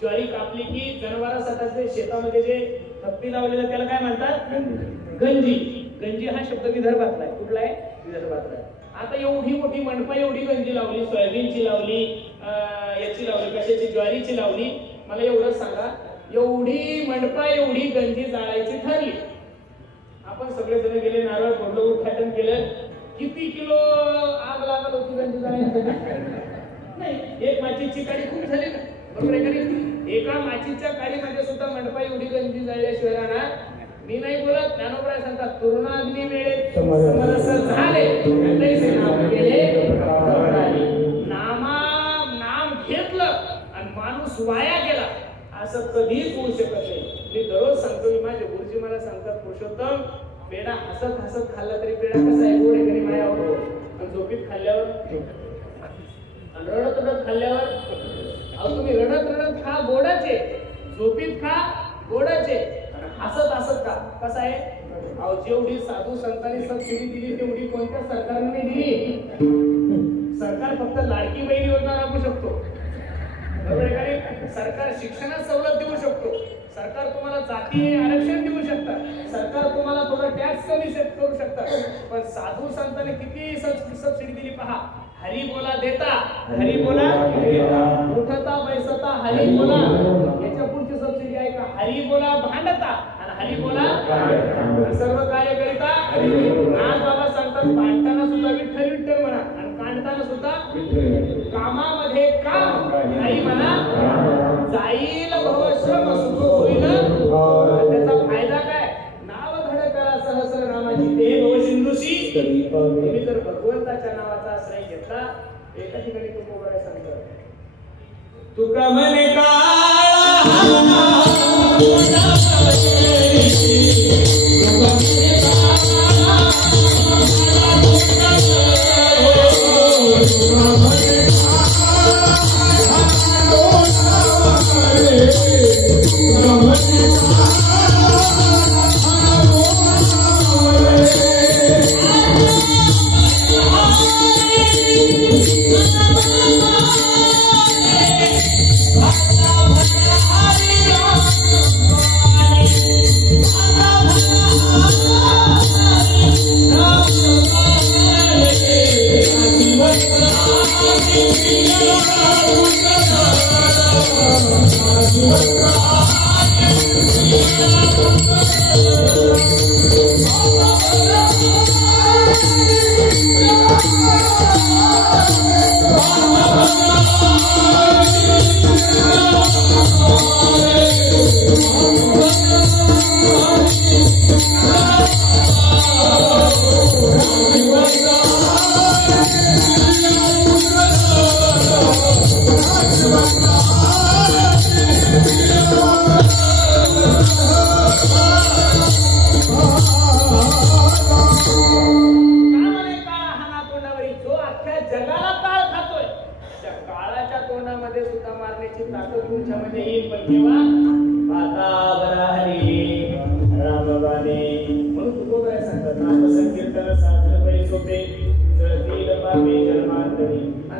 ज्वारी कापली की जनावरांसाठी शेतामध्ये जे थप्पी लावलेलं त्याला काय म्हणतात? गंजी. गंजी हा शब्द विदर्भातला आहे. कुठला आहे? विदर्भातला आहे. आता एवढी मोठी मंडपा एवढी गंजी लावली, सोयाबीनची लावली, याची लावली, कशाची? ज्वारीची लावली. मला एवढं सांगा, एवढी मंडपा एवढी गंजी जाळायची ठरली. आपण सगळेजण गेले, नारळ फोडलं, उद्घाटन केलं. किती किलो आग लागल होती गंजी जाळायची? नाही, एक माचीची काडी खूप झाली ना, बरोबर आहे का नाही? एका माचीच्या काडीमध्ये सुद्धा मंडपा एवढी गंजी जाळल्याशिवाय राहणार मी नाही बोलत. ज्ञानोबराय सांगतात, तरुणाग्नी वेळेत समरस झाले, तैसे नाम गेले घबराले. नाम घेतलं आणि माणूस वाया गेला असं कधीच होऊ शकत नाही. मी दररोज सांगतो, मी माझे गुरुजी मला सांगतात, पुरुषोत्तम, पेढा हसत हसत खाल्ला तरी पेढा कसा आहे? गोड आहे घरी माया आवडतो. आणि झोपीत खाल्ल्यावर आणि रडत रडत खाल्ल्यावर, अहो तुम्ही रडत रडत खा गोडाचे, झोपीत खा गोडाचे, हसत हसत खा कसा आहे? अहो जेवढी साधू संतांनी सबसिडी दिली तेवढी कोणत्या सरकारने दिली? सरकार फक्त लाडकी बहीण योजना राबवू शकतो, बरोबर आहे का नाही? सरकार शिक्षणात सवलत देऊ शकतो, सरकार तुम्हाला जाती आरक्षण देऊ शकतात, सरकार तुम्हाला थोडा टॅक्स कमी करू शकतात. पण साधू संतांनी किती सबसिडी दिली पहा. हरी बोला देता, हरी बोला उठता बैसता, हरी बोला. याच्या पुढची सबसिडी आहे का? हरी बोला भांडता आणि हरी बोला सर्व कार्य करिता. आज बाबा सांगतात, भांडताना सुद्धा विठ्ठल विठ्ठल म्हणा आणि कांडताना सुद्धा कामामध्ये काम नाही म्हणा. जाईल भवश्रम सुख होईल. त्याचा फायदा काय? नाव घड करा सहस्रनामाची ते भवसिंधुशी. तुम्ही जर भगवंताच्या नावाचा आश्रय घेतला, एका ठिकाणी तुकोबराय सांगतात, तुका म्हणे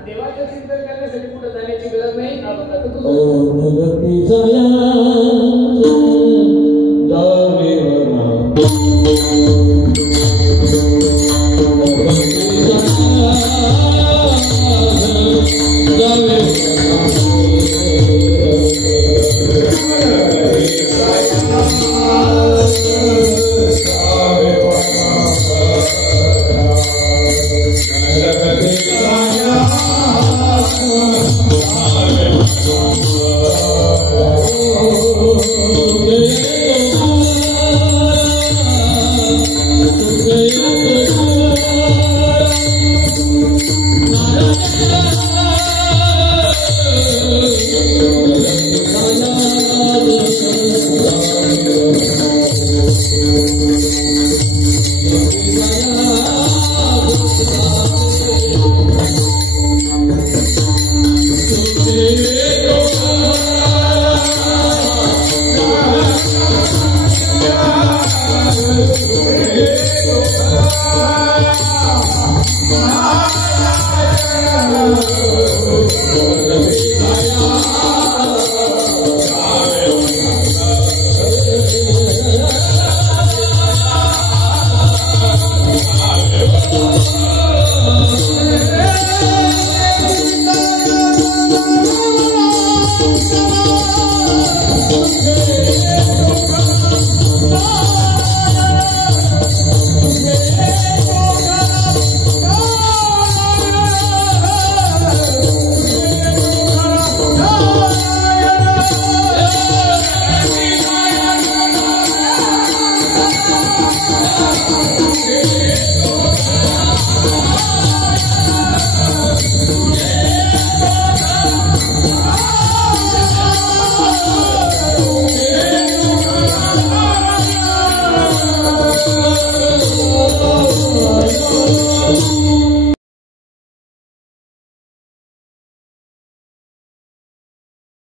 देवाचं चिंतन करण्यासाठी कुठे जाण्याची गरज नाही. भक्ती